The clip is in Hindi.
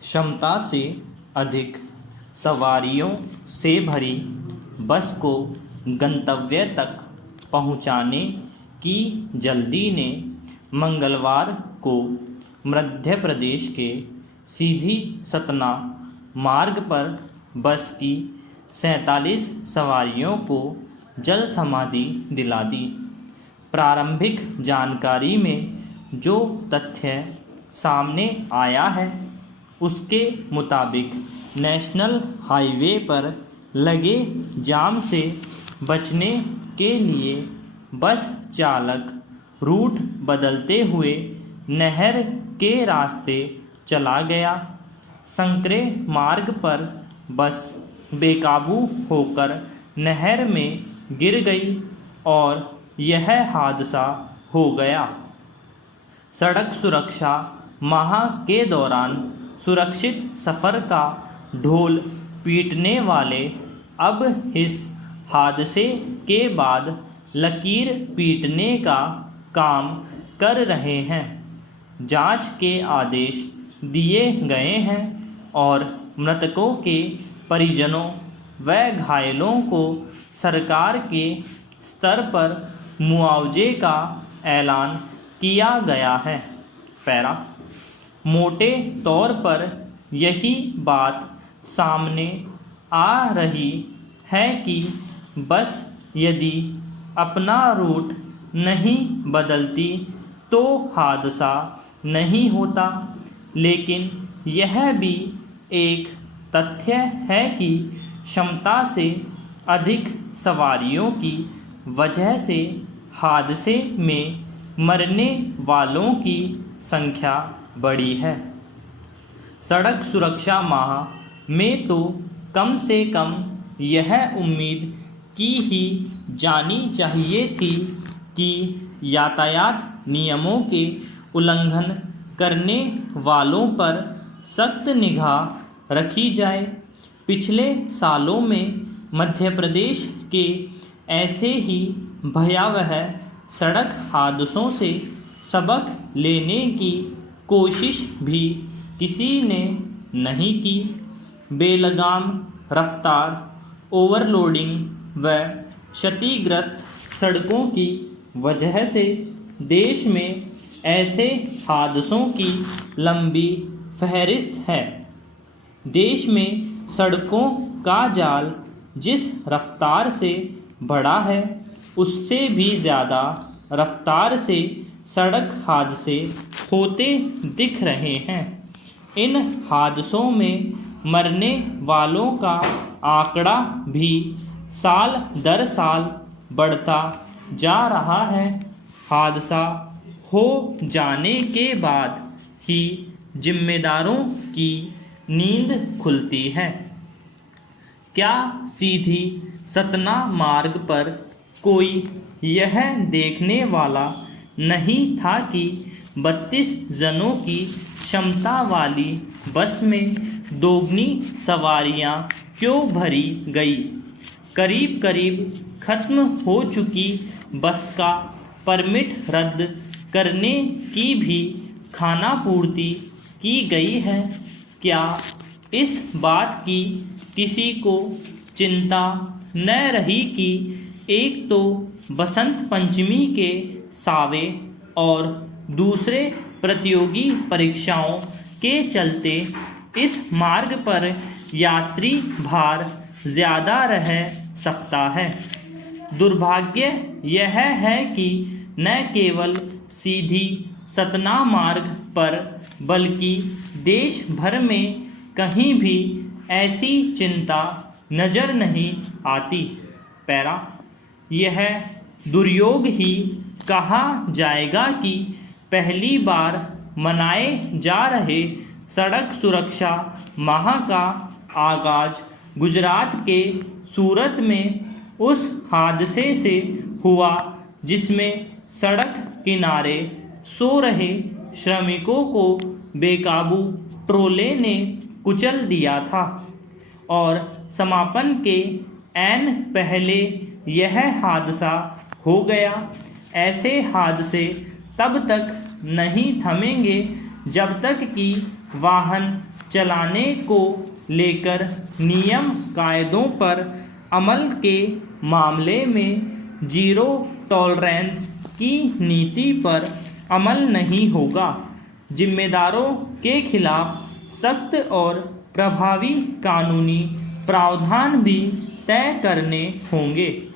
क्षमता से अधिक सवारियों से भरी बस को गंतव्य तक पहुंचाने की जल्दी ने मंगलवार को मध्य प्रदेश के सीधी सतना मार्ग पर बस की 47 सवारियों को जल समाधि दिला दी। प्रारंभिक जानकारी में जो तथ्य सामने आया है उसके मुताबिक नेशनल हाईवे पर लगे जाम से बचने के लिए बस चालक रूट बदलते हुए नहर के रास्ते चला गया। संकरे मार्ग पर बस बेकाबू होकर नहर में गिर गई और यह हादसा हो गया। सड़क सुरक्षा माह के दौरान सुरक्षित सफ़र का ढोल पीटने वाले अब इस हादसे के बाद लकीर पीटने का काम कर रहे हैं। जांच के आदेश दिए गए हैं और मृतकों के परिजनों व घायलों को सरकार के स्तर पर मुआवजे का ऐलान किया गया है। पैरा मोटे तौर पर यही बात सामने आ रही है कि बस यदि अपना रूट नहीं बदलती तो हादसा नहीं होता, लेकिन यह भी एक तथ्य है कि क्षमता से अधिक सवारियों की वजह से हादसे में मरने वालों की संख्या बढ़ी है। सड़क सुरक्षा माह में तो कम से कम यह उम्मीद की ही जानी चाहिए थी कि यातायात नियमों के उल्लंघन करने वालों पर सख्त निगाह रखी जाए। पिछले सालों में मध्य प्रदेश के ऐसे ही भयावह सड़क हादसों से सबक लेने की कोशिश भी किसी ने नहीं की। बेलगाम रफ्तार, ओवरलोडिंग व क्षतिग्रस्त सड़कों की वजह से देश में ऐसे हादसों की लंबी फहरिस्त है। देश में सड़कों का जाल जिस रफ्तार से बढ़ा है उससे भी ज़्यादा रफ्तार से सड़क हादसे होते दिख रहे हैं। इन हादसों में मरने वालों का आंकड़ा भी साल दर साल बढ़ता जा रहा है। हादसा हो जाने के बाद ही जिम्मेदारों की नींद खुलती है। क्या सीधी सतना मार्ग पर कोई यह देखने वाला नहीं था कि 32 जनों की क्षमता वाली बस में दोगुनी सवारियां क्यों भरी गई? करीब करीब खत्म हो चुकी बस का परमिट रद्द करने की भी खानापूर्ति की गई है। क्या इस बात की किसी को चिंता न रही कि एक तो बसंत पंचमी के सावे और दूसरे प्रतियोगी परीक्षाओं के चलते इस मार्ग पर यात्री भार ज़्यादा रह सकता है। दुर्भाग्य यह है कि न केवल सीधी सतना मार्ग पर बल्कि देश भर में कहीं भी ऐसी चिंता नज़र नहीं आती। पैरा यह दुर्योग ही कहा जाएगा कि पहली बार मनाए जा रहे सड़क सुरक्षा माह का आगाज़ गुजरात के सूरत में उस हादसे से हुआ जिसमें सड़क किनारे सो रहे श्रमिकों को बेकाबू ट्रोले ने कुचल दिया था और समापन के ऐन पहले यह हादसा हो गया। ऐसे हादसे तब तक नहीं थमेंगे जब तक कि वाहन चलाने को लेकर नियम कायदों पर अमल के मामले में जीरो टॉलरेंस की नीति पर अमल नहीं होगा। जिम्मेदारों के खिलाफ सख्त और प्रभावी कानूनी प्रावधान भी तय करने होंगे।